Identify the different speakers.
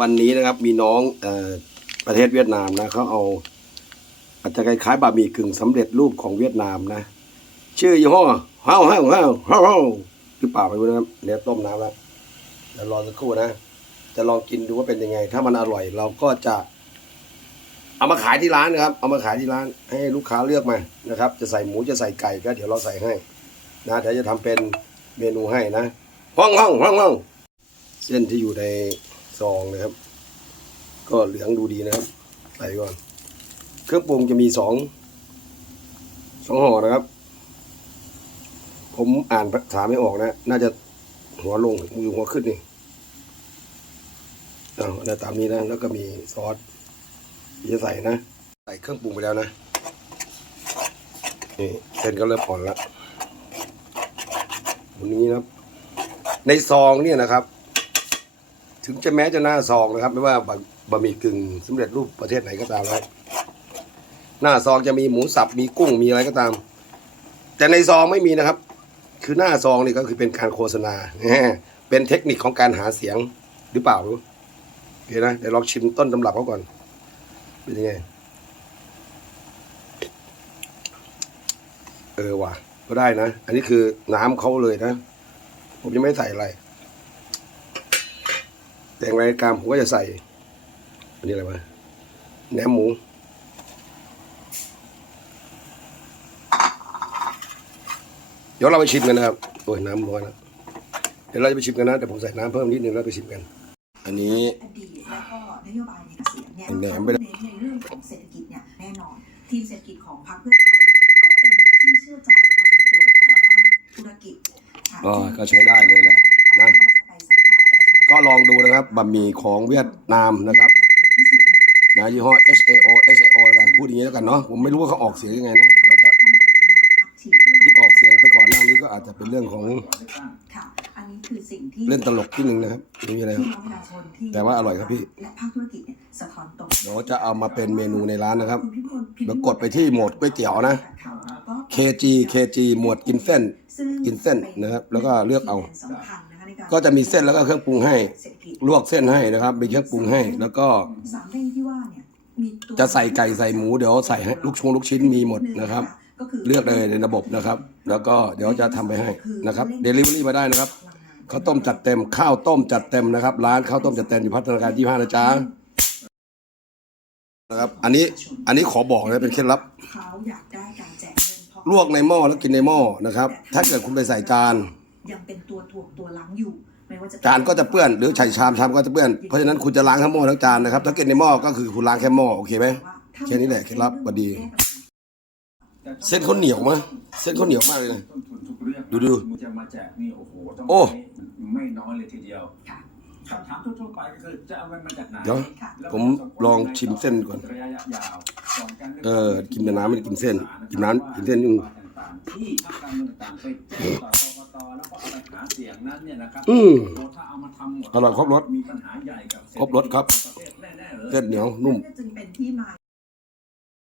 Speaker 1: วันนี้นะครับมีน้องอประเทศเวียดนามนะเขาเอาอาจจะคล้ายๆบะหมี่กึ่งสำเร็จรูปของเวียดนามนะ ชื่อยี่ห้อฮ้าวฮ้าวฮ้าวฮ้าวฮ้าวหรือเปล่าไม่รู้นะครับเดี๋ยวต้มน้ำแล้วเดี๋ยวรอสักครู่นะ จะลองกินดูว่าเป็นยังไง ถ้ามันอร่อยเราก็จะ เอามาขายที่ร้านนะครับ เอามาขายที่ร้าน ให้ลูกค้าเลือกมานะครับ จะใส่หมูจะใส่ไก่ก็เดี๋ยวเราใส่ให้นะเดี๋ยวจะทำเป็นเมนูให้นะห้องห้องห้องห้องเส้นที่อยู่ใน ซองนะครับ ก็เหลืองดูดีนะครับใส่ก่อน เครื่องปรุงจะมีสองสองห่อนะครับ ผมอ่านภาษาไม่ออกนะ น่าจะหัวลงมือหัวขึ้นนี่เอาเอาตามนี้นะ แล้วก็มีซอสจะใส่นะ ใส่เครื่องปรุงไปแล้วนะนี่เส้นก็เริ่มอ่อนล้ววันนี้นะครับในซองเนี่ยนะครับ ถึงจะแม้จะหน้าซองนะครับ ไม่ว่าบะหมี่กึ่งสำเร็จรูปประเทศไหนก็ตามนะหน้าซองจะมีหมูสับมีกุ้งมีอะไรก็ตาม แต่ในซองไม่มีนะครับ คือหน้าซองนี่ก็คือเป็นการโฆษณาเป็นเทคนิคของการหาเสียงหรือเปล่ารู้โอเคนะเดี๋ยวลองชิมต้นตำรับเขาก่อน เป็นยังไงเออว่ะก็ได้นะ อันนี้คือน้ำเขาเลยนะ ผมยังไม่ใส่อะไร แต่งรายการผมก็จะใส่ อันนี้อะไรวะแหนมหมูเดี๋ยวเราไปชิมกันนะครับโอ้ยน้ำร้อนแล้วเดี๋ยวเราจะไปชิมกันนะแต่ผมใส่น้ำเพิ่มนิดนึงแล้วไปชิมกัน อันนี้
Speaker 2: อดีตแล้วก็นโยบายในเกษียณเนี่ย
Speaker 1: แหนมไป
Speaker 2: เน้นในเรื่องของเศรษฐกิจเนี่ยแน่นอน ทีมเศรษฐกิจของพรรคเพื่อไทยก็เป็นที่เชื่อใจพอสมควรของภาคธุรกิจ
Speaker 1: อ๋อก็ใช้ได้เลยแหละ ลองดูนะครับบะหมี่ของเวียดนามนะครับ
Speaker 2: อยากเห็นที่สุดเนี่ย
Speaker 1: นะยี่ห้อ H A O H A O แล้วกันพูดอย่างนี้แล้วกันเนาะผมไม่รู้ว่าเขาออกเสียงยังไงนะเดี๋ยวจะ
Speaker 2: เข้ามาเลยอยากอัพที
Speaker 1: ที่ออกเสียงไปก่อนหน้านี้ก็อาจจะเป็นเรื่องของ
Speaker 2: ค่ะอันนี้คือสิ่งที่
Speaker 1: เล่นตลกที่หนึ่งนะครับไม่มีอะไรครับ
Speaker 2: พี่น้องประชาชนที่
Speaker 1: แต่ว่าอร่อยครับพี่
Speaker 2: และภาคธุรกิจเนี่ยสะท้อนตรง
Speaker 1: เดี๋ยวจะเอามาเป็นเมนูในร้านนะครับ
Speaker 2: คุณพิมลพิมพ์
Speaker 1: เดี๋ยวกดไปที่โหมดก๋วยเตี๋ยวนะ
Speaker 2: ก็
Speaker 1: KG KG หมวดกินเส้น
Speaker 2: ซึ่ง
Speaker 1: กินเส้นนะครับ แล้วก็เลือกเอา
Speaker 2: สำคัญนะคะในาร
Speaker 1: ก็จะมีเส้นแล้วก็เครื่องปรุงให้
Speaker 2: เศรษฐกิจ
Speaker 1: ลวกเส้นให้นะครับมีเครื่องปรุงให้ แล้วก็
Speaker 2: สามเด้งที่ว่าเนี่ยมีตัว
Speaker 1: จะใส่ไก่ใส่หมูเดี๋ยวใส่ให้ลูกชงลูกชิ้นมีหมดนะครับ
Speaker 2: ก็คือ
Speaker 1: เลือกเลยในระบบนะครับ แล้วก็เดี๋ยวจะทำไปให้นะครับเดลิเวอรี่มาได้นะครับข้าวต้มจัดเต็มข้าวต้มจัดเต็มนะครับ ร้านข้าวต้มจัดเต็มอยู่พัฒนาการที่ห้านะจ๊ะนะครับอันนี้อันนี้ขอบอกนะเป็นเคล็ดลับ
Speaker 2: เขาอยากได้การแจกเงินเพราะ
Speaker 1: ลวกในหม้อแล้วกินในหม้อนะครับ ถ้าเกิดคุณไปใส่จาน
Speaker 2: ยังเป็นตัวถ่วงตัวล้างอยู่ไม่ว่าจะ
Speaker 1: จานก็จะเปื้อนหรือใส่ชามชามก็จะเปื้อนเพราะฉะนั้นคุณจะล้างทั้งหม้อทั้งจานนะครับถ้ากินในหม้อก็คือคุณล้างแค่หม้อโอเคไหมแค่นี้แหละเคล็ดลับพอดี เส้นเขาเหนียวมั้ยเส้นเขาเหนียวมากเลยนะ
Speaker 3: ต้นทุนทุกเรื่อง
Speaker 1: ดูดู
Speaker 3: มันจะมาแจกนี่โอ้โหต้อง
Speaker 1: โอ้
Speaker 3: ใช้ไม่น้อยเลยทีเดียว
Speaker 2: ค่ะ
Speaker 3: คำถามทั่วๆไปก็คือจะเอาเงินมาจากไหน
Speaker 1: เดี๋ยว
Speaker 3: แล้ว
Speaker 1: ผมลองชิมเส้นก่อน
Speaker 3: ระยะยาวก่อนการลืก
Speaker 1: เออกินแต่น้ำไม่ได้กินเส้น กินน้ำกินเส้นยุ่ง
Speaker 3: ต่างๆ ที่พรรคการเมืองต่างๆไปแจ้งต่อกกตแล้วก็เอาไปหาเสียงนั้นเนี่ยนะครับ
Speaker 1: อืม
Speaker 3: โอ้ถ้าเอามาทำหมด
Speaker 1: อร่อยครบรส
Speaker 3: มีปัญหาใหญ่กับเศษฐ
Speaker 1: ครบรสครับ
Speaker 3: ประเทศแน่ๆเลย
Speaker 1: เส้นเหนียวนุ่ม
Speaker 2: จึงเป็นที่มา